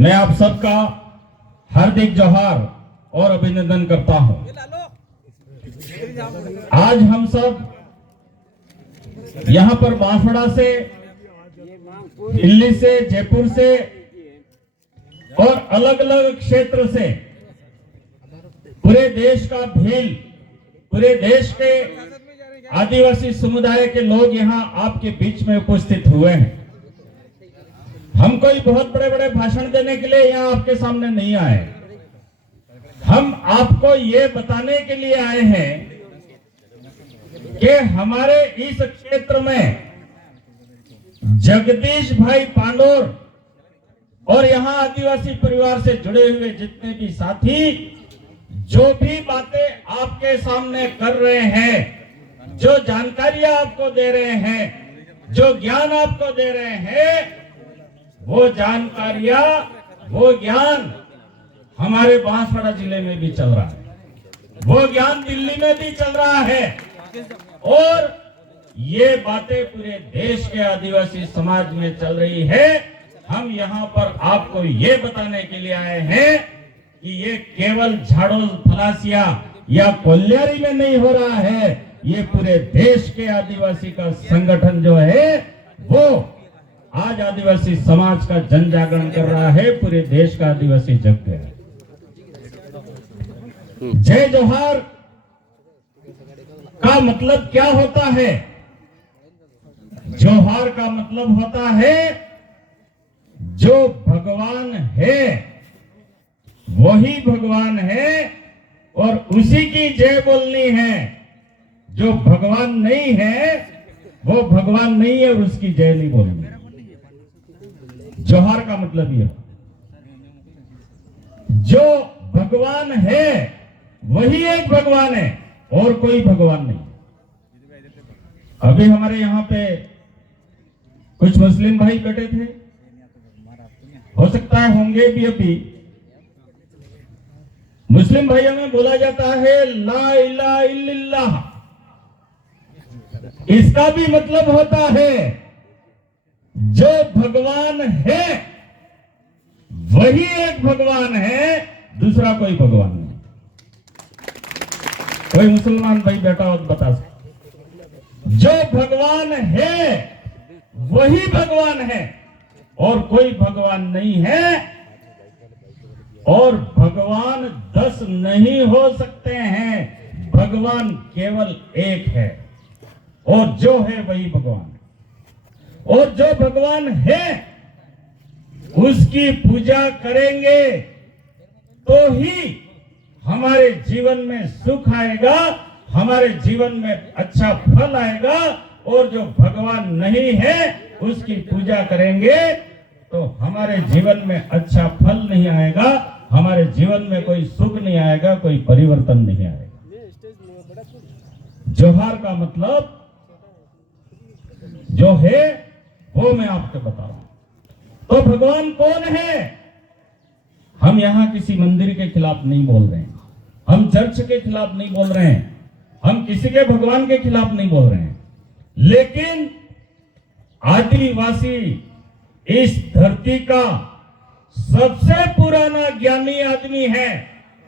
मैं आप सबका हार्दिक जोहार और अभिनंदन करता हूं। आज हम सब यहां पर बांसवाड़ा से, दिल्ली से, जयपुर से और अलग अलग क्षेत्र से पूरे देश का भील, पूरे देश के आदिवासी समुदाय के लोग यहां आपके बीच में उपस्थित हुए हैं। हम कोई बहुत बड़े बड़े भाषण देने के लिए यहां आपके सामने नहीं आए। हम आपको ये बताने के लिए आए हैं कि हमारे इस क्षेत्र में जगदीश भाई पांडोर और यहां आदिवासी परिवार से जुड़े हुए जितने भी साथी जो भी बातें आपके सामने कर रहे हैं, जो जानकारियां आपको दे रहे हैं, जो ज्ञान आपको दे रहे हैं, वो जानकारियां, वो ज्ञान हमारे बांसवाड़ा जिले में भी चल रहा है, वो ज्ञान दिल्ली में भी चल रहा है और ये बातें पूरे देश के आदिवासी समाज में चल रही है। हम यहाँ पर आपको ये बताने के लिए आए हैं कि ये केवल झाड़ोल फलासिया या कोल्यारी में नहीं हो रहा है, ये पूरे देश के आदिवासी का संगठन जो है वो आज आदिवासी समाज का जन जागरण कर रहा है, पूरे देश का आदिवासी जग गया है। जय जोहार का मतलब क्या होता है? जोहार का मतलब होता है जो भगवान है वही भगवान है और उसी की जय बोलनी है। जो भगवान नहीं है वो भगवान नहीं है और उसकी जय नहीं बोलनी। जोहार का मतलब यह, जो भगवान है वही एक भगवान है और कोई भगवान नहीं। अभी हमारे यहाँ पे कुछ मुस्लिम भाई बैठे थे, हो सकता है होंगे भी। अभी मुस्लिम भाइयों में बोला जाता है ला इलाहा इल्लल्लाह। इसका भी मतलब होता है जो भगवान है वही एक भगवान है, दूसरा कोई भगवान नहीं। कोई मुसलमान भाई बैठा हो तो बता सकते, जो भगवान है वही भगवान है और कोई भगवान नहीं है। और भगवान 10 नहीं हो सकते हैं, भगवान केवल एक है और जो है वही भगवान। और जो भगवान है उसकी पूजा करेंगे तो ही हमारे जीवन में सुख आएगा, हमारे जीवन में अच्छा फल आएगा। और जो भगवान नहीं है उसकी पूजा करेंगे तो हमारे जीवन में अच्छा फल नहीं आएगा, हमारे जीवन में कोई सुख नहीं आएगा, कोई परिवर्तन नहीं आएगा। जोहार का मतलब जो है वो मैं आपको बता रहा हूं। तो भगवान कौन है? हम यहां किसी मंदिर के खिलाफ नहीं बोल रहे हैं, हम चर्च के खिलाफ नहीं बोल रहे हैं, हम किसी के भगवान के खिलाफ नहीं बोल रहे हैं, लेकिन आदिवासी इस धरती का सबसे पुराना ज्ञानी आदमी है।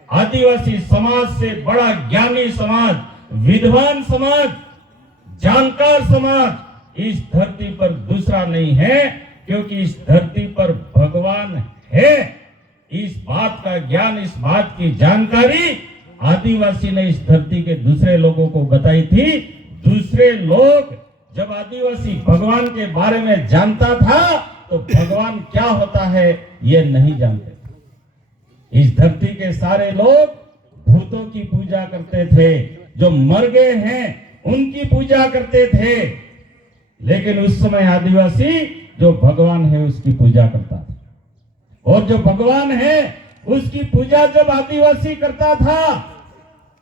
आदिवासी समाज से बड़ा ज्ञानी समाज, विद्वान समाज, जानकार समाज इस धरती पर दूसरा नहीं है, क्योंकि इस धरती पर भगवान है। इस बात का ज्ञान, इस बात की जानकारी आदिवासी ने इस धरती के दूसरे लोगों को बताई थी। दूसरे लोग जब आदिवासी भगवान के बारे में जानता था तो भगवान क्या होता है ये नहीं जानते। इस धरती के सारे लोग भूतों की पूजा करते थे, जो मर गए हैं उनकी पूजा करते थे, लेकिन उस समय आदिवासी जो भगवान है उसकी पूजा करता था। और जो भगवान है उसकी पूजा जब आदिवासी करता था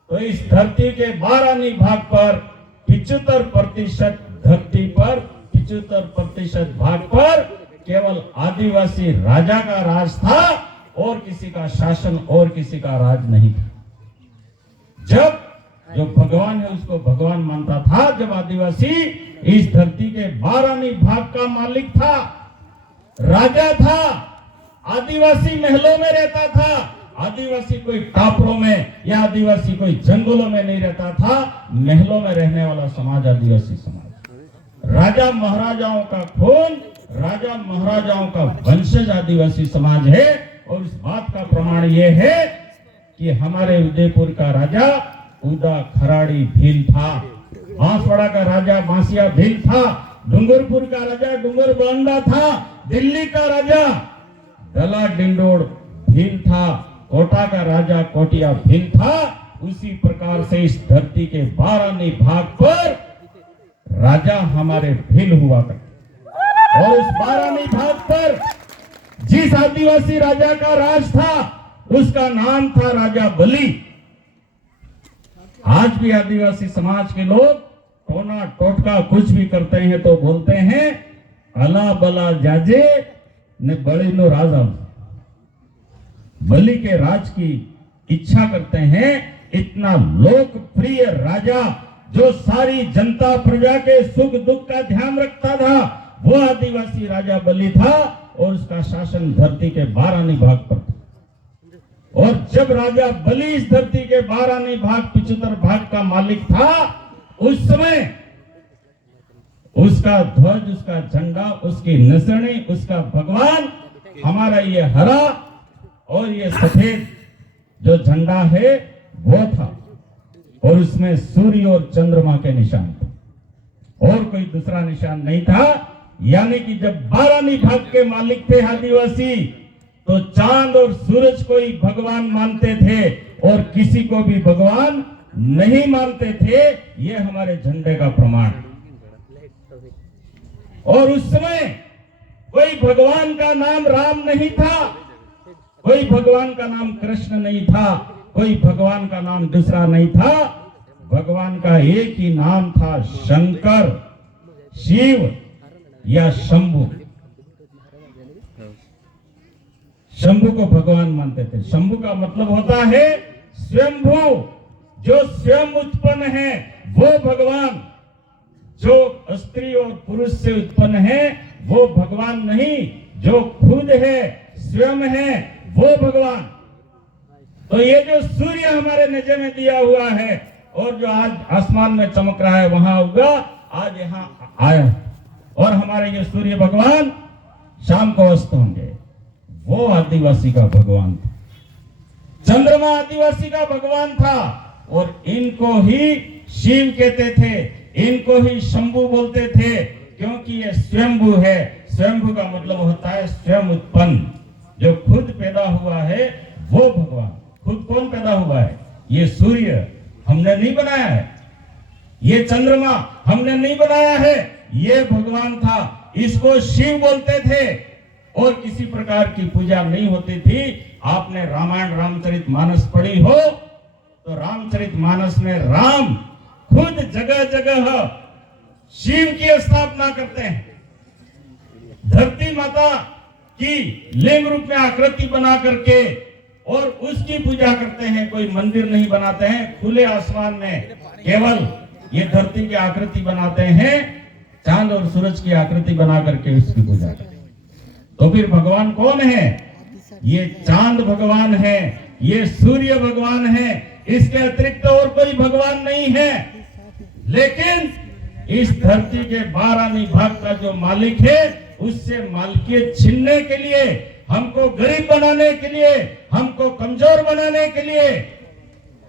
तो इस धरती के 12 भाग पर 75% धरती पर 75% भाग पर केवल आदिवासी राजा का राज था और किसी का शासन और किसी का राज नहीं था। जब जो भगवान है उसको भगवान मानता था, जब आदिवासी इस धरती के 12 भाग का मालिक था, राजा था, आदिवासी महलों में रहता था, आदिवासी कोई टापरों में या आदिवासी कोई जंगलों में नहीं रहता था। महलों में रहने वाला समाज आदिवासी समाज, राजा महाराजाओं का खून, राजा महाराजाओं का वंशज आदिवासी समाज है। और इस बात का प्रमाण यह है कि हमारे उदयपुर का राजा उदा खराड़ी भील था, बांसवाड़ा का राजा बांसिया भील था, डूंगरपुर का राजा डूंगर बांडा था, दिल्ली का राजा दला डिंडोर भील था, कोटा का राजा कोटिया भील था। उसी प्रकार से इस धरती के 12 भाग पर राजा हमारे भील हुआ करते, और उस 12 भाग पर जिस आदिवासी राजा का राज था उसका नाम था राजा बलि। आज भी आदिवासी समाज के लोग टोना टोटका कुछ भी करते हैं तो बोलते हैं अला बला जाजे ने बड़ी नो राजा। बलि के राज की इच्छा करते हैं। इतना लोकप्रिय राजा जो सारी जनता प्रजा के सुख दुख का ध्यान रखता था, वो आदिवासी राजा बलि था, और उसका शासन धरती के 12 भाग पर था। और जब राजा बलि इस धरती के 12 भाग 75 भाग का मालिक था, उस समय उसका ध्वज, उसका झंडा, उसकी निशानी, उसका भगवान हमारा ये हरा और ये सफेद जो झंडा है वो था, और उसमें सूर्य और चंद्रमा के निशान थे, और कोई दूसरा निशान नहीं था। यानी कि जब 12 भाग के मालिक थे आदिवासी, तो चांद और सूरज को ही भगवान मानते थे और किसी को भी भगवान नहीं मानते थे। ये हमारे झंडे का प्रमाण। और उस समय कोई भगवान का नाम राम नहीं था, कोई भगवान का नाम कृष्ण नहीं था, कोई भगवान का नाम दूसरा नहीं था। भगवान का एक ही नाम था, शंकर, शिव या शंभु। शंभु को भगवान मानते थे। शंभु का मतलब होता है स्वयंभू, जो स्वयं उत्पन्न है वो भगवान। जो स्त्री और पुरुष से उत्पन्न है वो भगवान नहीं, जो खुद है, स्वयं है, वो भगवान। तो ये जो सूर्य हमारे नजर में दिया हुआ है और जो आज आसमान में चमक रहा है वहां होगा, आज यहाँ आया, और हमारे ये सूर्य भगवान शाम को अस्त होंगे, वो आदिवासी का भगवान था। चंद्रमा आदिवासी का भगवान था, और इनको ही शिव कहते थे, इनको ही शंभु बोलते थे, क्योंकि ये स्वयंभू है। स्वयंभू का मतलब होता है स्वयं उत्पन्न, जो खुद पैदा हुआ है वो भगवान। खुद कौन पैदा हुआ है? ये सूर्य हमने नहीं बनाया है, ये चंद्रमा हमने नहीं बनाया है, ये भगवान था। इसको शिव बोलते थे, और किसी प्रकार की पूजा नहीं होती थी। आपने रामायण रामचरितमानस पढ़ी हो तो रामचरितमानस में राम खुद जगह जगह शिव की स्थापना करते हैं। धरती माता की लिंग रूप में आकृति बना करके और उसकी पूजा करते हैं। कोई मंदिर नहीं बनाते हैं, खुले आसमान में केवल ये धरती की आकृति बनाते हैं, चांद और सूरज की आकृति बना करके उसकी पूजा करते हैं। तो फिर भगवान कौन है? ये चांद भगवान है, ये सूर्य भगवान है, इसके अतिरिक्त और कोई भगवान नहीं है। लेकिन इस धरती के 12 भाग का जो मालिक है, उससे मालिकियत छीनने के लिए, हमको गरीब बनाने के लिए, हमको कमजोर बनाने के लिए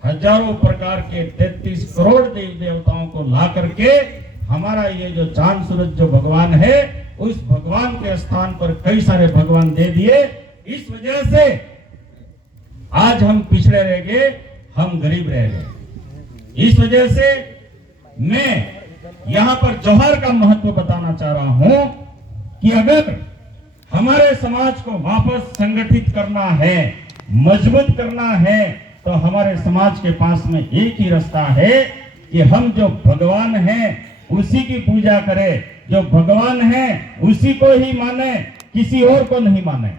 हजारों प्रकार के 33 करोड़ देवी देवताओं को ला करके हमारा ये जो चांद सूरज जो भगवान है, उस भगवान के स्थान पर कई सारे भगवान दे दिए। इस वजह से आज हम पिछड़े रह गए, हम गरीब रह गए। इस वजह से मैं यहां पर जौहर का महत्व बताना चाह रहा हूं कि अगर हमारे समाज को वापस संगठित करना है, मजबूत करना है, तो हमारे समाज के पास में एक ही रास्ता है कि हम जो भगवान हैं उसी की पूजा करें, जो भगवान है उसी को ही माने, किसी और को नहीं माने।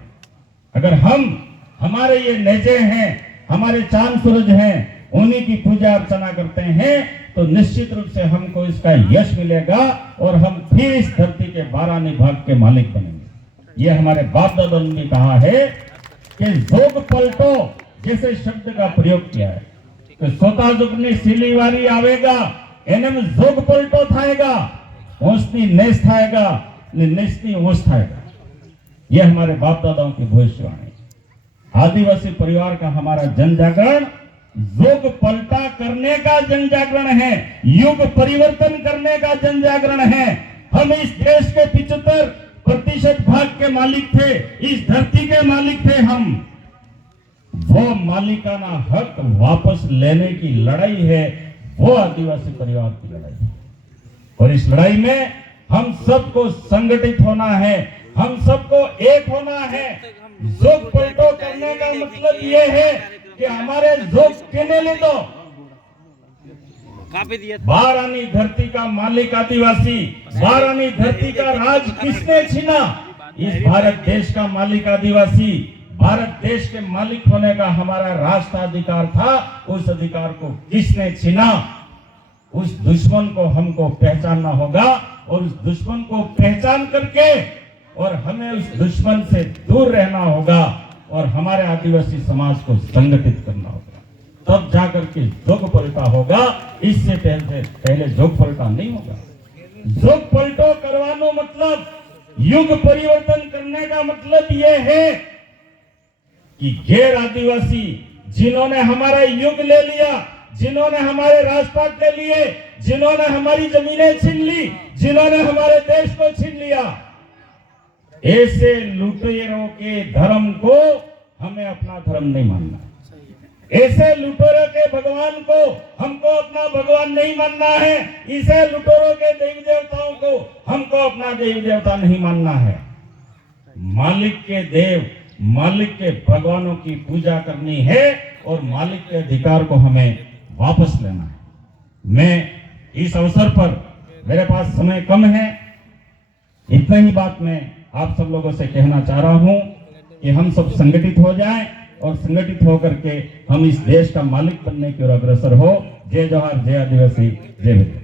अगर हम हमारे ये नेजे हैं, हमारे चांद सूरज हैं, उन्हीं की पूजा अर्चना करते हैं, तो निश्चित रूप से हमको इसका यश मिलेगा और हम फिर इस धरती के 12 भाग के मालिक बनेंगे। ये हमारे बाप दादा ने कहा है कि जोग पलटो जैसे शब्द का प्रयोग किया है कि सोता जुगनी सिलीवारी आवेगा एने में जोग पलटो थाएगा, ऊंचनी नेस थाएगा, नेसनी ऊंच थाएगा। ये हमारे बाप दादाओं की भविष्यवाणी। आदिवासी परिवार का हमारा जन जागरण जोग पलटा करने का जन जागरण है, युग परिवर्तन करने का जन जागरण है। हम इस देश के 75% भाग के मालिक थे, इस धरती के मालिक थे हम। वो मालिकाना हक वापस लेने की लड़ाई है, वो आदिवासी परिवार की लड़ाई है। और इस लड़ाई में हम सबको संगठित होना है, हम सबको एक होना है। जोग पलटो करने का मतलब ये है कि हमारे जोग केने ले दो। बारानी धरती का मालिक आदिवासी, बारानी धरती का राज किसने छीना? इस भारत देश का मालिक आदिवासी। भारत देश के मालिक होने का हमारा राष्ट्राधिकार था, उस अधिकार को किसने छीना? उस दुश्मन को हमको पहचानना होगा और उस दुश्मन को पहचान करके और हमें उस दुश्मन से दूर रहना होगा और हमारे आदिवासी समाज को संगठित करना होगा, तब जाकर के जोग पलटा होगा। इससे पहले जोग पलटा नहीं होगा। जोग पलटो करवानो मतलब, युग परिवर्तन करने का मतलब यह है कि गैर आदिवासी जिन्होंने हमारा युग ले लिया, जिन्होंने हमारे राजपाट ले लिए, जिन्होंने हमारी जमीनें छीन ली, जिन्होंने हमारे देश को छीन लिया, ऐसे लुटेरों के धर्म को हमें अपना धर्म नहीं मानना। ऐसे लुटेरों के भगवान को हमको अपना भगवान नहीं मानना है। इसे लुटेरों के देवी देवताओं को हमको अपना देवी देवता नहीं मानना है। मालिक के देव, मालिक के भगवानों की पूजा करनी है और मालिक के अधिकार को हमें वापस लेना है। मैं इस अवसर पर, मेरे पास समय कम है, इतना ही बात मैं आप सब लोगों से कहना चाह रहा हूं कि हम सब संगठित हो जाएं और संगठित होकर के हम इस देश का मालिक बनने की ओर अग्रसर हो। जय जवाहर, जय आदिवासी, जय हिंद।